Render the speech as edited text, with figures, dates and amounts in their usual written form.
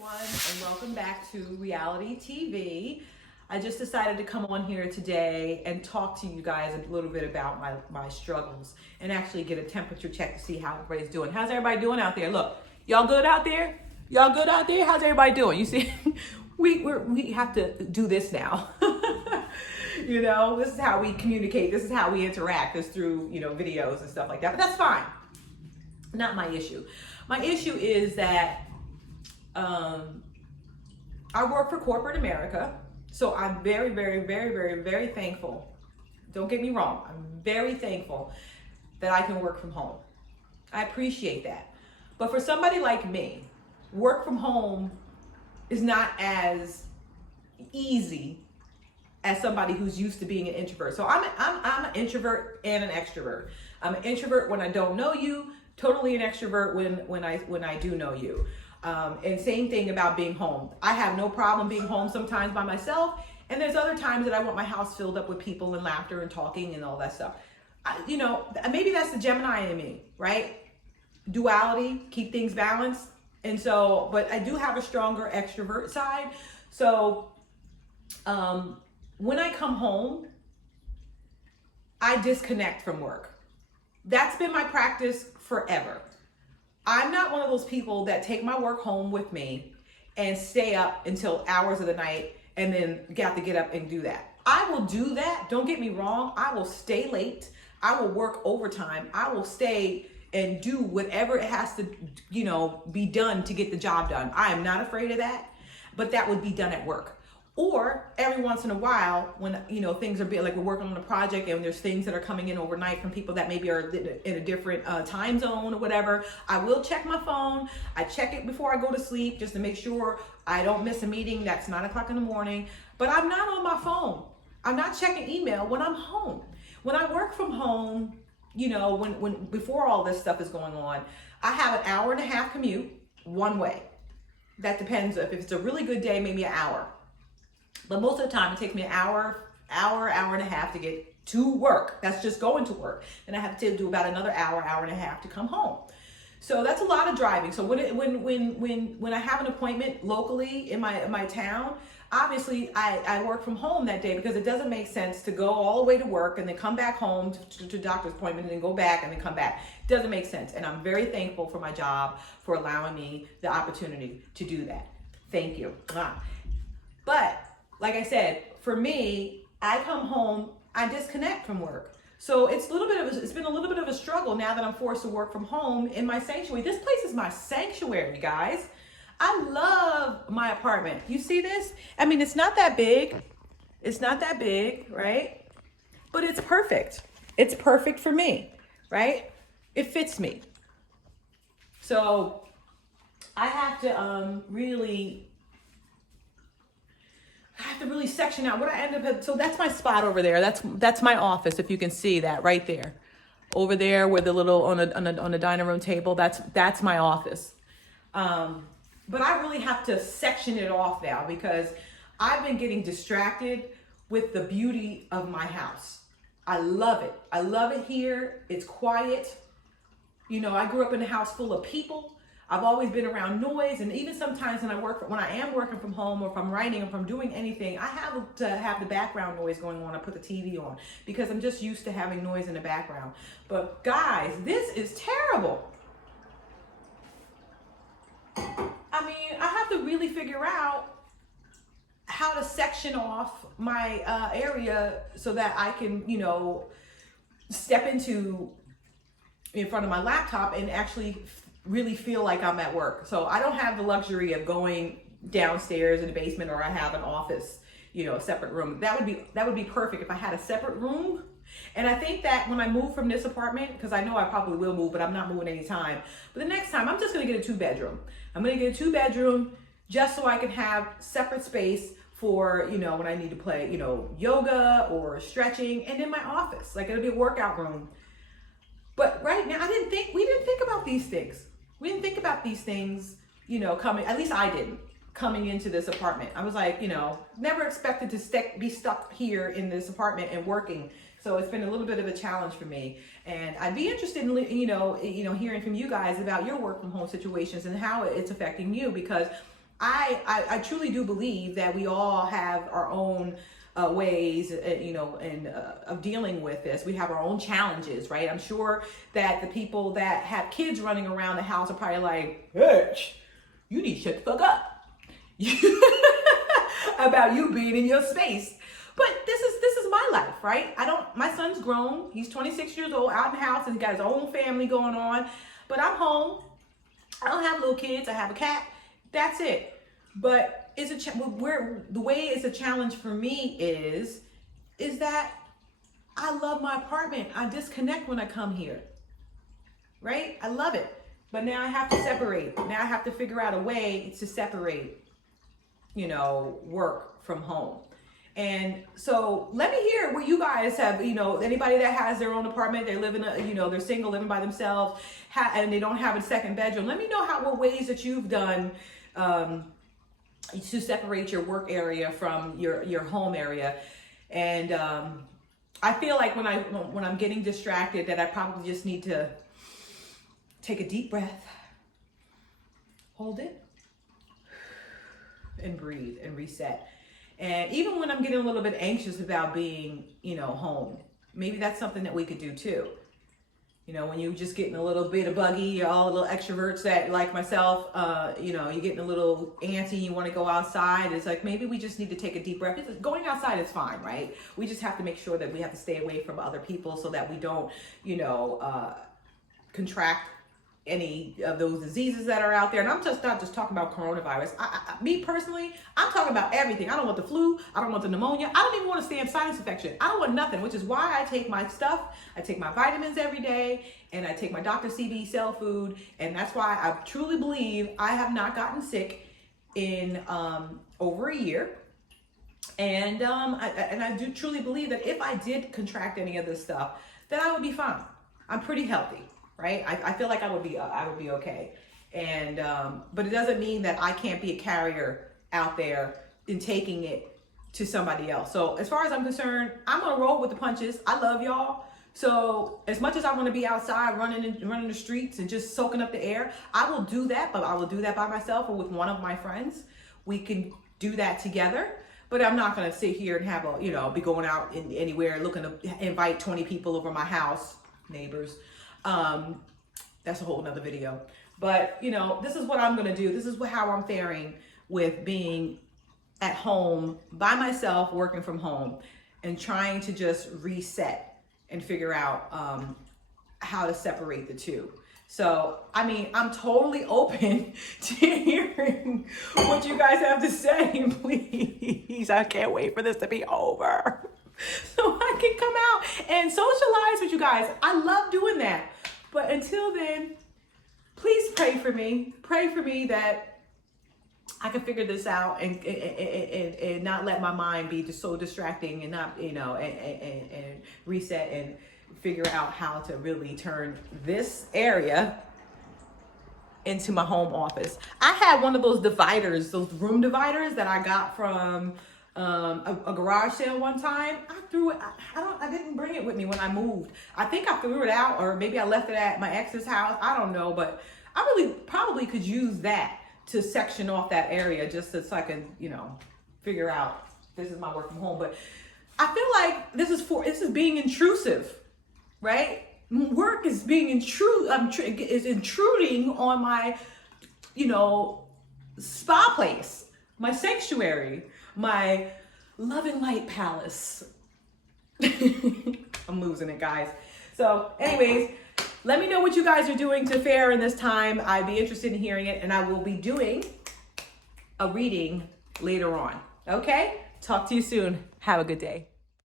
everyone, and welcome back to Reality TV. I just decided to come on here today and talk to you guys a little bit about my struggles and actually get a temperature check to see how everybody's doing. How's everybody doing out there? Look, y'all good out there? Y'all good out there? How's everybody doing? You see, we have to do this now. You know, this is how we communicate. This is how we interact. This through, videos and stuff like that. But that's fine. Not my issue. My issue is that I work for corporate America, so I'm very, very, very, very, very thankful. Don't get me wrong. I'm very thankful that I can work from home. I appreciate that. But for somebody like me, work from home is not as easy as somebody who's used to being an introvert. So I'm an introvert and an extrovert. I'm an introvert when I don't know you, totally an extrovert when I do know you. And same thing about being home. I have no problem being home sometimes by myself, and there's other times that I want my house filled up with people and laughter and talking and all that stuff. Maybe that's the Gemini in me, right? Duality, keep things balanced. And so, but I do have a stronger extrovert side. So when I come home, I disconnect from work. That's been my practice forever. I'm not one of those people that take my work home with me and stay up until hours of the night and then got to get up and do that. I will do that. Don't get me wrong. I will stay late. I will work overtime. I will stay and do whatever it has to, be done to get the job done. I am not afraid of that, but that would be done at work. Or every once in a while when, things are like we're working on a project and there's things that are coming in overnight from people that maybe are in a different time zone or whatever, I will check my phone. I check it before I go to sleep just to make sure I don't miss a meeting that's 9 o'clock in the morning. But I'm not on my phone. I'm not checking email when I'm home. When I work from home, when before all this stuff is going on, I have an hour and a half commute one way. That depends. If it's a really good day, maybe an hour. But most of the time, it takes me an hour and a half to get to work. That's just going to work. And I have to do about another hour and a half to come home. So that's a lot of driving. So when I have an appointment locally in my town, obviously I work from home that day because it doesn't make sense to go all the way to work and then come back home to doctor's appointment and then go back and then come back. It doesn't make sense. And I'm very thankful for my job for allowing me the opportunity to do that. Thank you. But like I said, for me, I come home, I disconnect from work. So it's been a little bit of a struggle now that I'm forced to work from home in my sanctuary. This place is my sanctuary, guys. I love my apartment. You see this? I mean, it's not that big. It's not that big, right? But it's perfect. It's perfect for me, right? It fits me. So I have to really section out what I end up at. So that's my spot over there. That's my office. If you can see that right there, over there where the little on a dining room table, that's my office. But I really have to section it off now because I've been getting distracted with the beauty of my house. I love it. I love it here. It's quiet. I grew up in a house full of people. I've always been around noise, and even sometimes when I am working from home or if I'm writing or if I'm doing anything, I have to have the background noise going on. I put the TV on because I'm just used to having noise in the background. But guys, this is terrible. I mean, I have to really figure out how to section off my area so that I can, step in front of my laptop and actually really feel like I'm at work. So I don't have the luxury of going downstairs in the basement, or I have an office, a separate room. That would be perfect if I had a separate room. And I think that when I move from this apartment, because I know I probably will move, but I'm not moving anytime. But the next time, I'm just going to get a 2-bedroom. I'm going to get a 2-bedroom just so I can have separate space for, when I need to play, yoga or stretching, and in my office, like it'll be a workout room. But right now, we didn't think about these things. We didn't think about these things, coming, at least I didn't, coming into this apartment. I was like, never expected to be stuck here in this apartment and working. So it's been a little bit of a challenge for me. And I'd be interested in, hearing from you guys about your work from home situations and how it's affecting you, because I truly do believe that we all have our own ways, of dealing with this. We have our own challenges, right? I'm sure that the people that have kids running around the house are probably like, bitch, you need to shut the fuck up about you being in your space. But this is my life, right? My son's grown. He's 26 years old, out in the house, and he got his own family going on. But I'm home. I don't have little kids. I have a cat. That's it. But the way it's a challenge for me is that I love my apartment. I disconnect when I come here, right? I love it. But now I have to separate. Now I have to figure out a way to separate, work from home. And so let me hear what you guys have, anybody that has their own apartment, they live in they're single, living by themselves, and they don't have a second bedroom. Let me know what ways that you've done to separate your work area from your home area. And I feel like when I'm getting distracted, that I probably just need to take a deep breath, hold it, and breathe and reset. And even when I'm getting a little bit anxious about being, home, maybe that's something that we could do too. When you're just getting a little bit of buggy, you're all little extroverts that like myself, you're getting a little antsy, you want to go outside. It's like, maybe we just need to take a deep breath. Going outside is fine, right? We just have to make sure that we have to stay away from other people so that we don't, contract any of those diseases that are out there. And I'm just not just talking about coronavirus. Me personally, I'm talking about everything. I don't want the flu. I don't want the pneumonia. I don't even want to stay in sinus infection. I don't want nothing, which is why I take my stuff. I take my vitamins every day, and I take my Dr. CB cell food. And that's why I truly believe I have not gotten sick in over a year. And I do truly believe that if I did contract any of this stuff, then I would be fine. I'm pretty healthy. Right? I feel like I would be okay. And, but it doesn't mean that I can't be a carrier out there in taking it to somebody else. So as far as I'm concerned, I'm going to roll with the punches. I love y'all. So as much as I want to be outside running the streets and just soaking up the air, I will do that, but I will do that by myself or with one of my friends. We can do that together. But I'm not going to sit here and have be going out anywhere looking to invite 20 people over my house, neighbors. That's a whole nother video, but this is what I'm going to do. This is how I'm faring with being at home by myself, working from home, and trying to just reset and figure out, how to separate the two. So, I'm totally open to hearing what you guys have to say, please. I can't wait for this to be over so I can come out and socialize with you guys. I love doing that. But until then, please pray for me. Pray for me that I can figure this out and not let my mind be just so distracting and not, and reset and figure out how to really turn this area into my home office. I had one of those dividers, those room dividers that I got from a garage sale one time. I threw it. I didn't bring it with me when I moved. I think I threw it out, or maybe I left it at my ex's house. I don't know, but I really probably could use that to section off that area just so I can, figure out this is my work from home. But I feel like this is being intrusive, right? Work is being is intruding on my, spa place, my sanctuary, my loving light palace. I'm losing it, guys. So anyways, let me know what you guys are doing to fare in this time. I'd be interested in hearing it, and I will be doing a reading later on. Okay? Talk to you soon. Have a good day.